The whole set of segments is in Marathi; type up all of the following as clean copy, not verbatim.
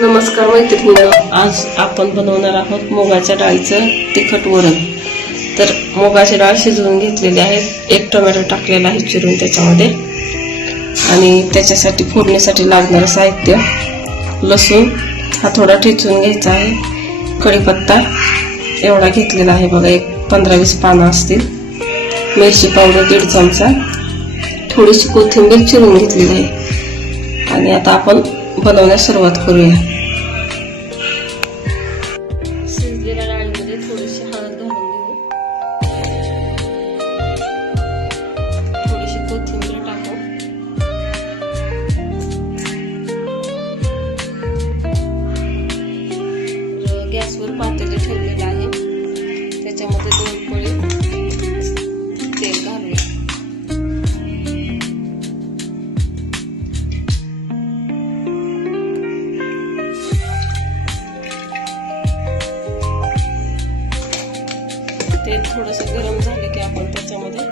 नमस्कार मैत्रिणींनो, आज आपण बनवणार आहोत मुगाच्या डाळीचं तिखट वरण। तर मुगाची डाळ शिजवून घेतलेली आहे, एक टोमॅटो टाकलेला आहे चिरून त्याच्यामध्ये, आणि त्याच्यासाठी फोडणीसाठी लागणारं साहित्य लसूण हा थोडा ठेचून घ्यायचा आहे, कढीपत्ता एवढा घेतलेला आहे बघा, एक 15-20 पानं असतील, मिरची पावडर 1.5 चमचा, थोडीशी कोथिंबीर चिरून घेतलेली आहे। आणि आता आपण बनवण्यास सुरुवात करूया। शिजलेल्या डाळीमध्ये थोडीशी हळद घालून घेऊ, थोडीशी कोथिंबीर टाकू, गॅसवर पातेले ठेवलेले आहे, त्याच्यामध्ये 2 पळी तेल घालूया। तेल थोडंसं गरम झालं की आपण त्याच्यामध्ये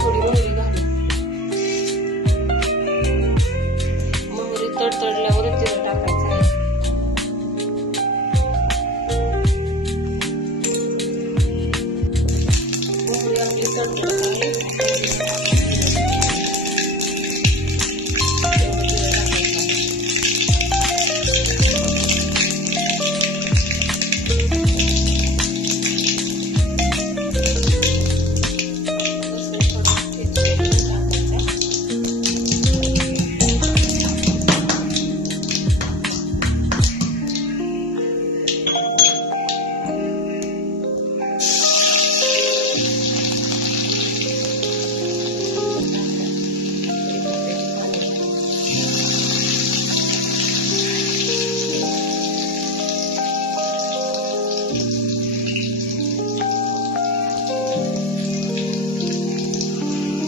थोडी मोहरी घालू, मोहरी तडतडल्यावर जिरं टाकायचं आहे। मोहरी आपली तडतडत आहे,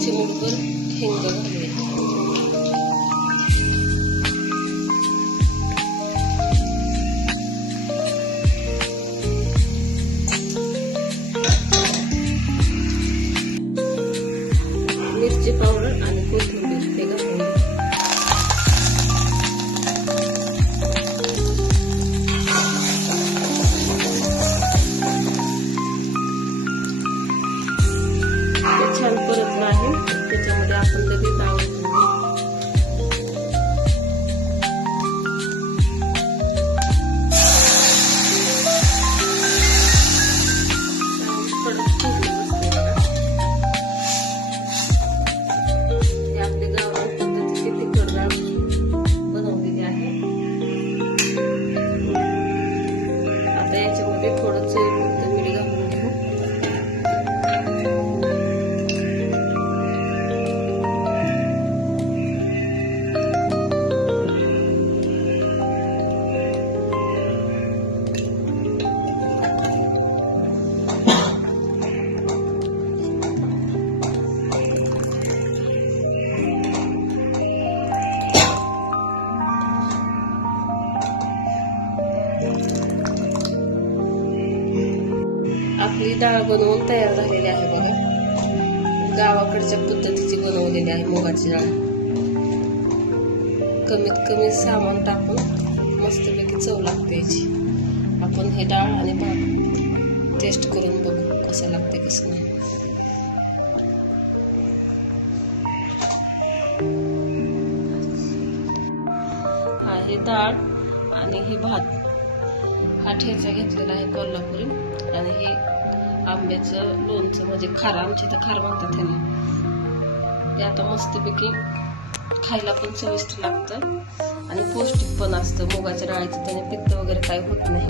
चिमूटभर हिंग घालूया। मिरची पावडर आणि कोथिंबीर हे घालून छान परतलं आहे, त्याच्यामध्ये आपण लगेच डाळ घालून आपली गावरान पद्धतीची तिखट डाळ बनवलेली आहे। आता याच्यामध्ये थोडं चवीपुरतं मीठ घालून घेऊ, आपली डाळ बनवून तयार झालेली आहे बघा, गावाकडच्या पद्धतीची बनवलेली आहे मुगाची डाळ। कमीत कमी सामान टाकून मस्तपैकी चव लागते याची। आपण हे डाळ आणि भात टेस्ट करून बघू कसं लागते कसं नाही। हा हे डाळ आणि हे भात हा ठेचा घेतलेला आहे कोल्हापुरी, आणि हे आंब्याचं लोणचं म्हणजे खार, आमच्या इथं खार म्हणतात त्याला। हे आता मस्तपैकी खायला पण चविष्ट लागतं आणि पौष्टिक पण असतं मुगाच्या डाळीचं, त्याने पित्त वगैरे काही होत नाही।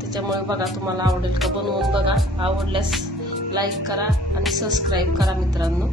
त्याच्यामुळे बघा, तुम्हाला आवडेल का बनवून बघा, आवडल्यास लाईक करा आणि सबस्क्राईब करा मित्रांनो।